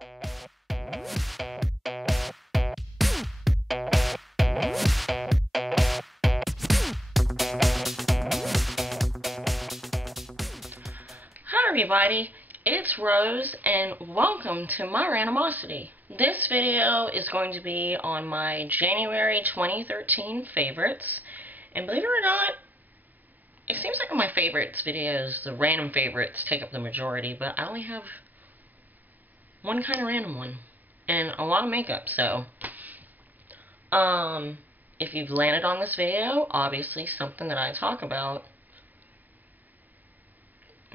Hi everybody, it's Rose and welcome to my randomosity. This video is going to be on my January 2013 favorites, and believe it or not, it seems like my favorites videos, the random favorites, take up the majority, but I only have one kind of random one, and a lot of makeup, so if you've landed on this video, obviously something that I talk about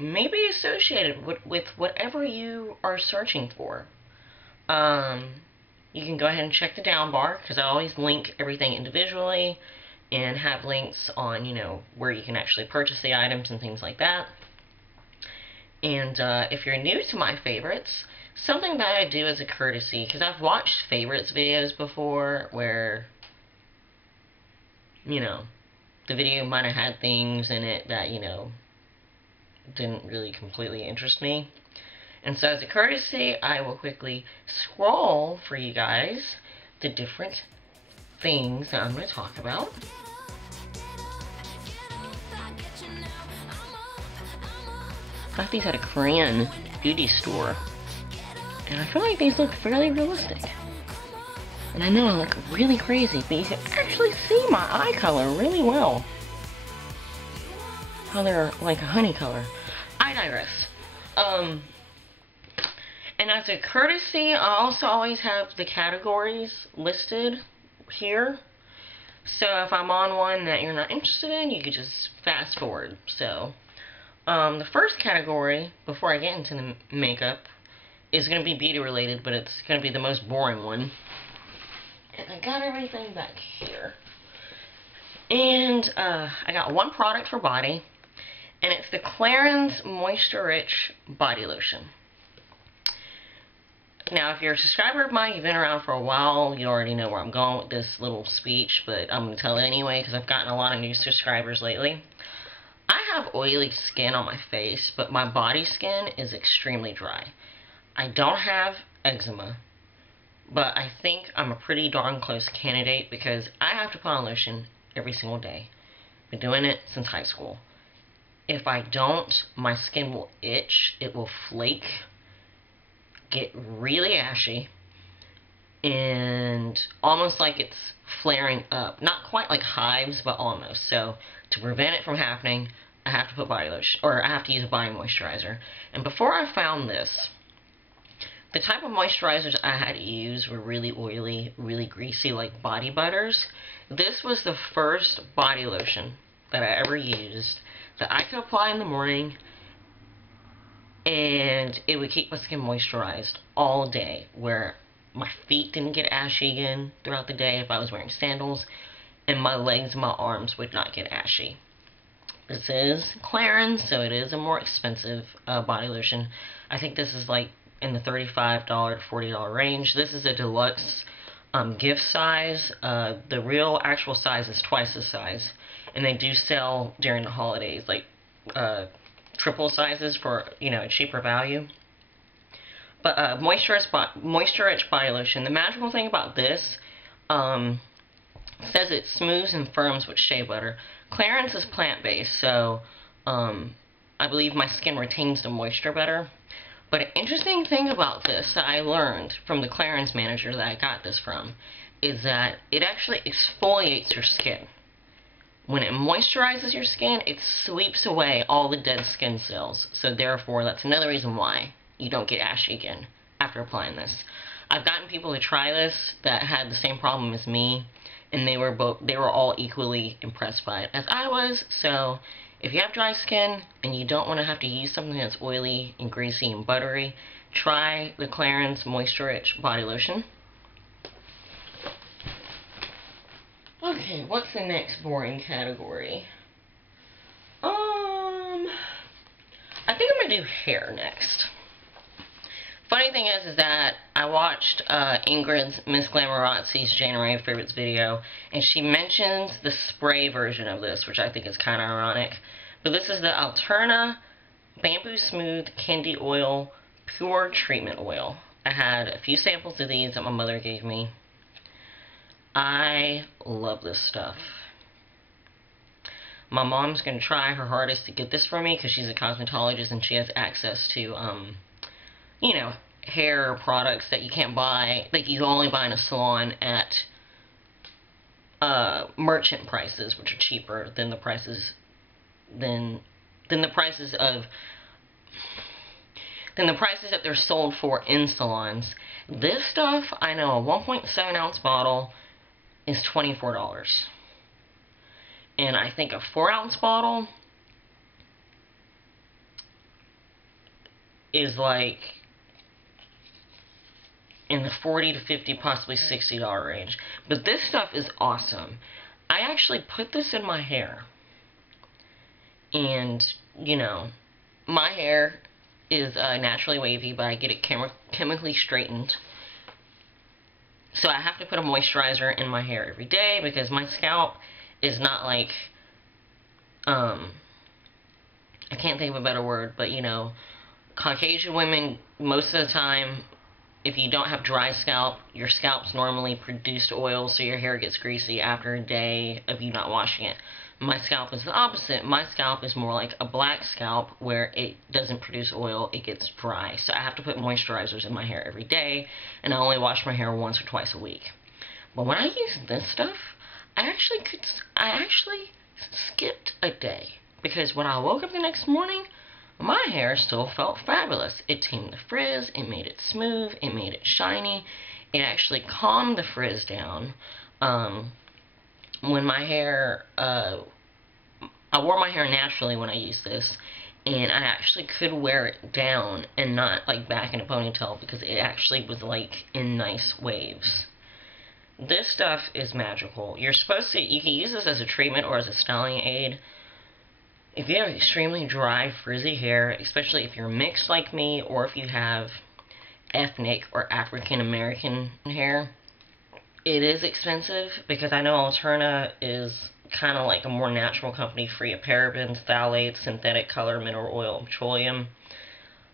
may be associated with whatever you are searching for. You can go ahead and check the down bar, because I always link everything individually and have links on, you know, where you can actually purchase the items and things like that. And if you're new to my favorites, something that I do as a courtesy, because I've watched favorites videos before where, you know, the video might have had things in it that, you know, didn't really completely interest me. And so as a courtesy, I will quickly scroll for you guys the different things that I'm going to talk about. I got these at a Korean beauty store, and I feel like these look fairly realistic. And I know I look really crazy, but you can actually see my eye color really well. How they're like a honey color. I digress. And as a courtesy, I also always have the categories listed here. So if I'm on one that you're not interested in, you could just fast forward. So, the first category, before I get into the makeup, is going to be beauty related, but it's going to be the most boring one. And I got everything back here. And I got one product for body, and it's the Clarins Moisture Rich Body Lotion. Now, if you're a subscriber of mine, you've been around for a while, you already know where I'm going with this little speech, but I'm going to tell it anyway because I've gotten a lot of new subscribers lately. I have oily skin on my face, but my body skin is extremely dry. I don't have eczema, but I think I'm a pretty darn close candidate because I have to put on lotion every single day. I've been doing it since high school. If I don't, my skin will itch, it will flake, get really ashy, and almost like it's flaring up. Not quite like hives, but almost. So to prevent it from happening, I have to put body lotion, or I have to use a body moisturizer. And before I found this, the type of moisturizers I had to use were really oily, really greasy, like body butters. This was the first body lotion that I ever used that I could apply in the morning, and it would keep my skin moisturized all day, where my feet didn't get ashy again throughout the day if I was wearing sandals, and my legs and my arms would not get ashy. This is Clarins, so it is a more expensive body lotion. I think this is like in the $35 to $40 range. This is a deluxe gift size. The real actual size is twice the size, and they do sell during the holidays, like triple sizes for, you know, a cheaper value. But Moisture Rich Body Lotion. The magical thing about this, says it smooths and firms with shea butter. Clarins is plant-based, so I believe my skin retains the moisture better. But an interesting thing about this that I learned from the Clarins manager that I got this from is that it actually exfoliates your skin. When it moisturizes your skin, it sweeps away all the dead skin cells. So therefore, that's another reason why you don't get ashy again after applying this. I've gotten people to try this that had the same problem as me, and they were all equally impressed by it as I was. So if you have dry skin and you don't want to have to use something that's oily and greasy and buttery, try the Clarins Moisture Rich Body Lotion. Okay, what's the next boring category? I think I'm gonna do hair next. Funny thing is that I watched Ingrid's Miss Glamorazzi's January Favorites video, and she mentions the spray version of this, which I think is kind of ironic. But this is the Alterna Bamboo Smooth Candy Oil Pure Treatment Oil. I had a few samples of these that my mother gave me. I love this stuff. My mom's going to try her hardest to get this for me because she's a cosmetologist and she has access to, you know, hair products that you can't buy, like you can only buy in a salon at merchant prices, which are cheaper than the prices that they're sold for in salons. This stuff, I know a 1.7 ounce bottle is $24. And I think a 4 ounce bottle is like in the $40 to $50, possibly $60 range. But this stuff is awesome. I actually put this in my hair. And, you know, my hair is naturally wavy, but I get it chemically straightened. So I have to put a moisturizer in my hair every day because my scalp is not like, I can't think of a better word, but, you know, Caucasian women, most of the time, if you don't have dry scalp, your scalp's normally produced oil, so your hair gets greasy after a day of you not washing it. My scalp is the opposite. My scalp is more like a black scalp where it doesn't produce oil, it gets dry. So I have to put moisturizers in my hair every day, and I only wash my hair once or twice a week. But when I use this stuff, I actually skipped a day, because when I woke up the next morning, my hair still felt fabulous. It tamed the frizz, it made it smooth, it made it shiny, it actually calmed the frizz down. When my hair, I wore my hair naturally when I used this, and I actually could wear it down and not like back in a ponytail because it actually was like in nice waves. This stuff is magical. You can use this as a treatment or as a styling aid. If you have extremely dry, frizzy hair, especially if you're mixed like me, or if you have ethnic or African American hair, it is expensive because I know Alterna is kind of like a more natural company, free of parabens, phthalates, synthetic color, mineral oil, and petroleum.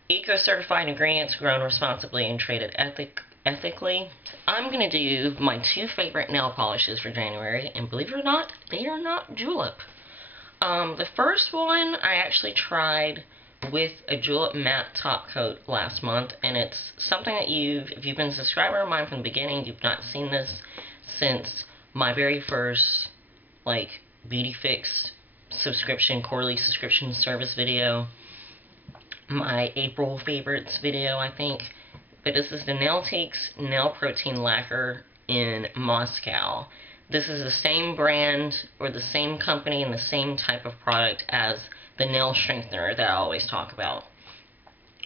Eco-certified ingredients grown responsibly and traded ethically. I'm going to do my 2 favorite nail polishes for January, and believe it or not, they are not julep. The first one I actually tried with a julep matte top coat last month, and it's something that if you've been a subscriber of mine from the beginning, you've not seen this since my very first, like, Beauty Fix subscription, quarterly subscription service video, my April favorites video, I think. But this is the Nailtex Nail Protein Lacquer in Moscow. This is the same brand or the same company and the same type of product as the nail strengthener that I always talk about.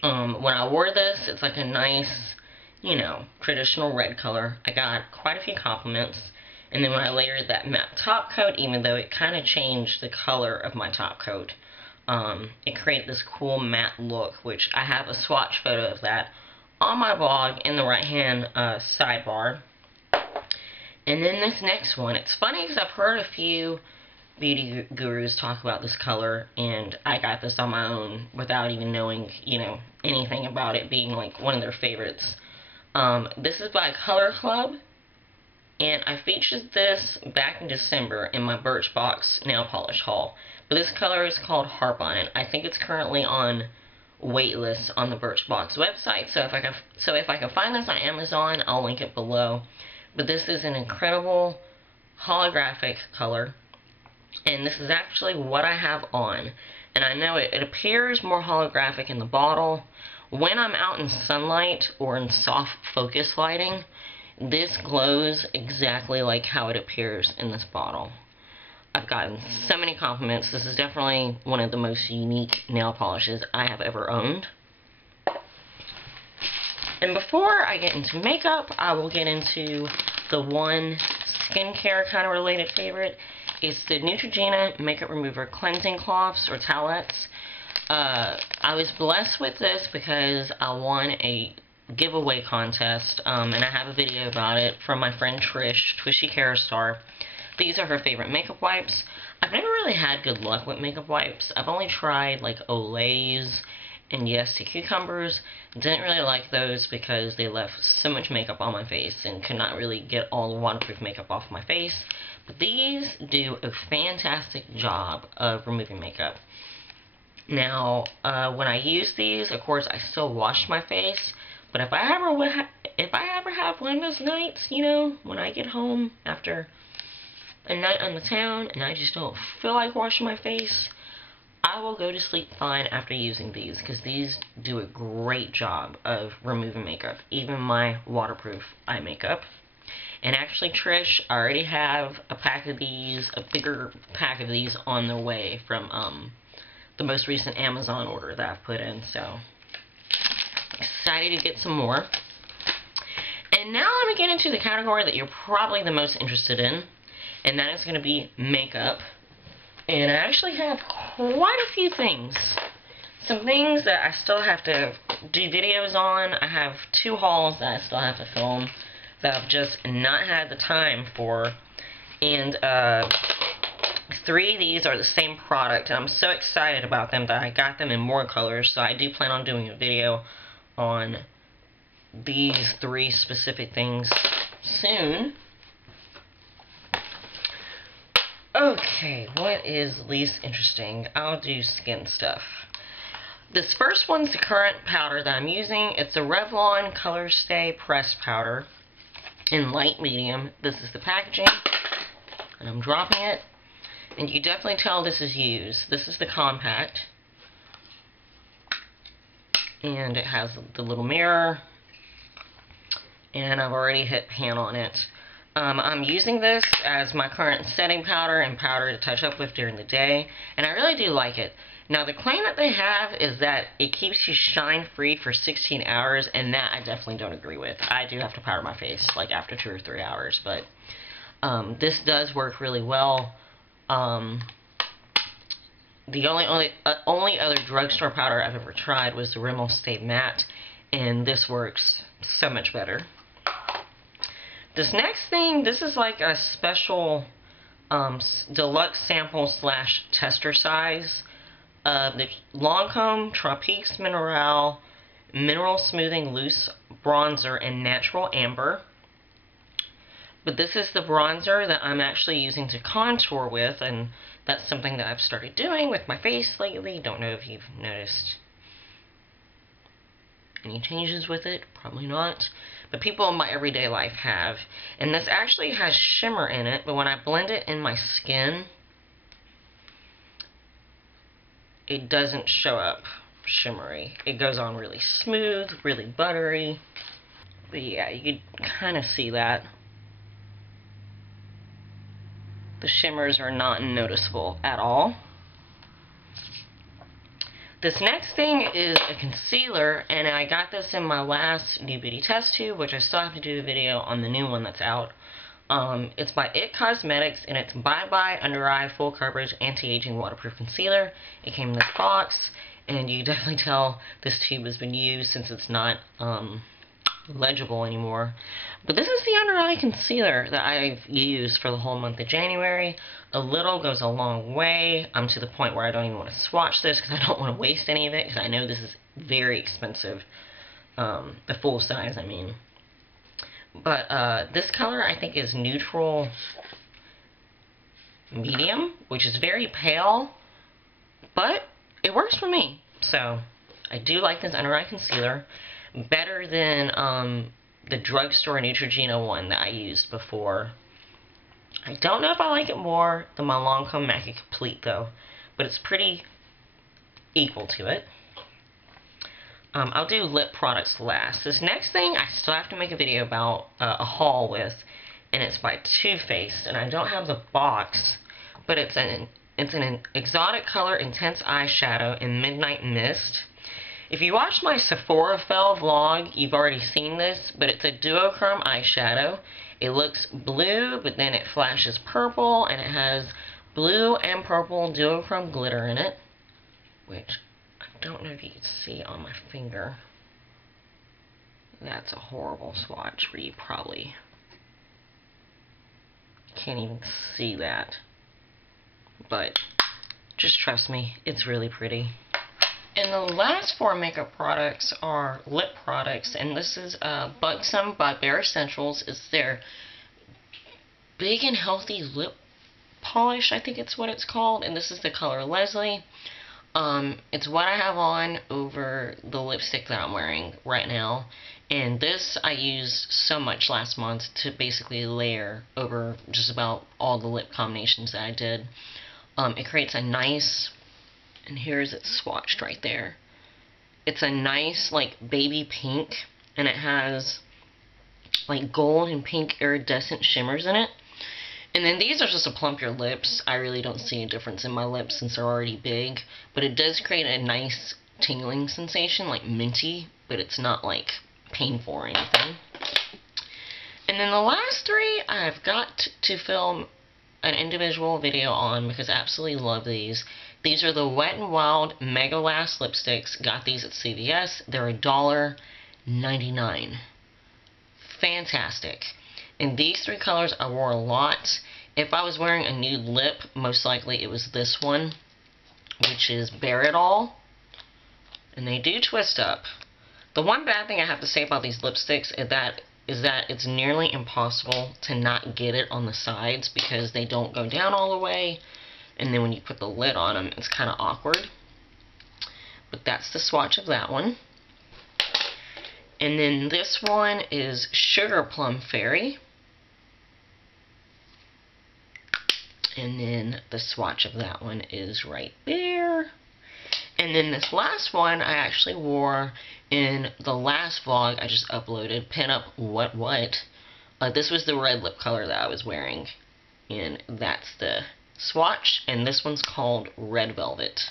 When I wore this, it's like a nice, you know, traditional red color. I got quite a few compliments. And then when I layered that matte top coat, even though it kind of changed the color of my top coat, it created this cool matte look, which I have a swatch photo of that on my blog in the right hand sidebar. And then this next one, it's funny because I've heard a few beauty gurus talk about this color, and I got this on my own without even knowing, you know, anything about it being like one of their favorites. This is by Color Club, and I featured this back in December in my Birchbox nail polish haul. But this color is called Harp On It. I think it's currently on waitlist on the Birchbox website, so if I can find this on Amazon, I'll link it below. But this is an incredible holographic color, and this is actually what I have on. And I know it appears more holographic in the bottle. When I'm out in sunlight or in soft focus lighting, this glows exactly like how it appears in this bottle. I've gotten so many compliments. This is definitely one of the most unique nail polishes I have ever owned. And before I get into makeup, I will get into the one skincare kind of related favorite. It's the Neutrogena Makeup Remover Cleansing Cloths or Towelettes. I was blessed with this because I won a giveaway contest, and I have a video about it from my friend Trish, Twishy Kerastar. These are her favorite makeup wipes. I've never really had good luck with makeup wipes. I've only tried like Olay's And yes, the cucumbers, didn't really like those because they left so much makeup on my face and could not really get all the waterproof makeup off my face. But these do a fantastic job of removing makeup. Now, when I use these, of course, I still wash my face. But if I ever have one of those nights, you know, when I get home after a night on the town and I just don't feel like washing my face, I will go to sleep fine after using these, because these do a great job of removing makeup, even my waterproof eye makeup. And actually, Trish, I already have a pack of these, a bigger pack of these on the way from the most recent Amazon order that I've put in, so excited to get some more. And now let me get into the category that you're probably the most interested in, and that is going to be makeup. And I actually have quite a few things. Some things that I still have to do videos on. I have 2 hauls that I still have to film that I've just not had the time for. And 3 of these are the same product. And I'm so excited about them that I got them in more colors. So I do plan on doing a video on these 3 specific things soon. Okay, what is least interesting? I'll do skin stuff. This first one's the current powder that I'm using. It's a Revlon Color Stay Pressed Powder in light medium. This is the packaging, and I'm dropping it. And you definitely tell this is used. This is the compact. And it has the little mirror. And I've already hit pan on it. I'm using this as my current setting powder and powder to touch up with during the day, and I really do like it. Now, the claim that they have is that it keeps you shine free for 16 hours, and that I definitely don't agree with. I do have to powder my face like after 2 or 3 hours, but this does work really well. The only other drugstore powder I've ever tried was the Rimmel Stay Matte, and this works so much better. This next thing, this is like a special deluxe sample / tester size of the Lancome Tropiques Mineral Smoothing Loose Bronzer in Natural Amber. But this is the bronzer that I'm actually using to contour with, and that's something that I've started doing with my face lately. Don't know if you've noticed any changes with it, probably not. But people in my everyday life have. And this actually has shimmer in it, but when I blend it in my skin, it doesn't show up shimmery. It goes on really smooth, really buttery. But yeah, you can kind of see that. The shimmers are not noticeable at all. This next thing is a concealer, and I got this in my last New Beauty test tube, which I still have to do a video on the new one that's out. It's by IT Cosmetics, and it's Bye Bye Under Eye Full Coverage Anti-Aging Waterproof Concealer. It came in this box, and you definitely tell this tube has been used since it's not legible anymore. But this is the under eye concealer that I've used for the whole month of January. A little goes a long way. I'm to the point where I don't even want to swatch this because I don't want to waste any of it, because I know this is very expensive. The full size, I mean. But this color I think is neutral medium, which is very pale, but it works for me. So I do like this under eye concealer. Better than the drugstore Neutrogena one that I used before. I don't know if I like it more than my Lancome Mackie Complete though, but it's pretty equal to it. I'll do lip products last. This next thing I still have to make a video about, a haul with, and it's by Too Faced, and I don't have the box, but it's an exotic color intense eyeshadow in Midnight Mist. If you watched my Sephora Fell vlog, you've already seen this, but it's a duochrome eyeshadow. It looks blue, but then it flashes purple, and it has blue and purple duochrome glitter in it, which I don't know if you can see on my finger. That's a horrible swatch where you probably can't even see that. But just trust me, it's really pretty. And the last 4 makeup products are lip products, and this is Buxom by Bare Essentials. It's their Big and Healthy Lip Polish, I think it's what it's called, and this is the color Leslie. It's what I have on over the lipstick that I'm wearing right now, and this I used so much last month to basically layer over just about all the lip combinations that I did. It creates a nice, and here's it swatched right there. It's a nice like baby pink, and it has like gold and pink iridescent shimmers in it. And then these are just to plump your lips. I really don't see a difference in my lips since they're already big, but it does create a nice tingling sensation, like minty, but it's not like painful or anything. And then the last 3 I've got to film an individual video on because I absolutely love these. These are the Wet n Wild Mega Last lipsticks. Got these at CVS. They're $1.99. Fantastic. And these 3 colors I wore a lot. If I was wearing a nude lip, most likely it was this one, which is Bare It All. And they do twist up. The one bad thing I have to say about these lipsticks is that it's nearly impossible to not get it on the sides because they don't go down all the way. And then when you put the lid on them, it's kind of awkward. But that's the swatch of that one. And then this one is Sugar Plum Fairy. And then the swatch of that one is right there. And then this last one I actually wore in the last vlog I just uploaded, Pin Up What What. This was the red lip color that I was wearing. And that's the swatch. And this one's called Red Velvet.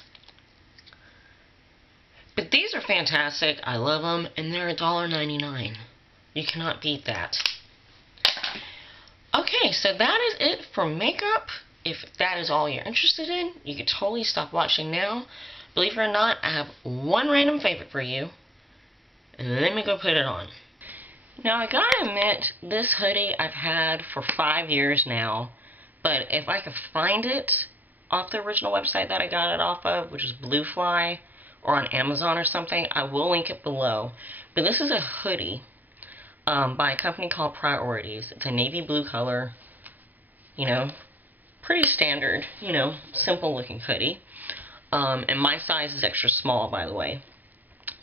But these are fantastic. I love them. And they're $1.99. You cannot beat that. Okay, so that is it for makeup. If that is all you're interested in, you could totally stop watching now. Believe it or not, I have one random favorite for you. And let me go put it on. Now, I gotta admit, this hoodie I've had for 5 years now. But if I could find it off the original website that I got it off of, which is Blue Fly, or on Amazon or something, I will link it below. But this is a hoodie by a company called Priorities. It's a navy blue color, you know, pretty standard, you know, simple looking hoodie. And my size is extra small, by the way.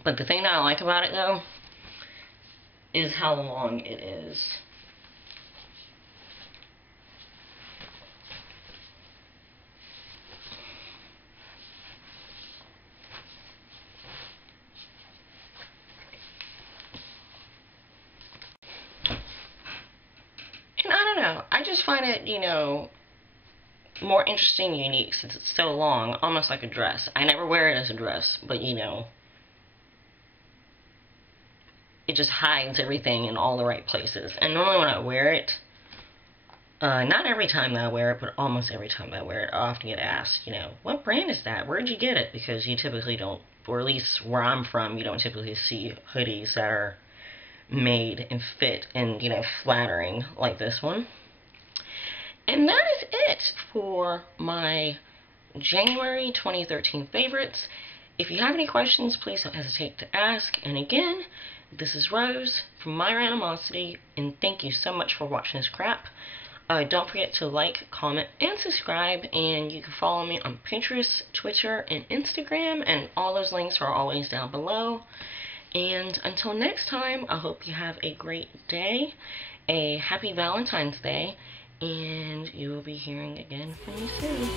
But the thing that I like about it, though, is how long it is. And I don't know, I just find it, you know, more interesting and unique since it's so long, almost like a dress. I never wear it as a dress, but you know, it just hides everything in all the right places. And normally when I wear it, not every time that I wear it, but almost every time that I wear it, I often get asked, you know, what brand is that? Where'd you get it? Because you typically don't, or at least where I'm from, you don't typically see hoodies that are made and fit and, you know, flattering like this one. And that is it for my January 2013 favorites. If you have any questions, please don't hesitate to ask. And again, this is Rose from My Randomosity, and thank you so much for watching this crap. Don't forget to like, comment, and subscribe, and you can follow me on Pinterest, Twitter, and Instagram, and all those links are always down below. And until next time, I hope you have a great day, a happy Valentine's Day, and you will be hearing again from me soon.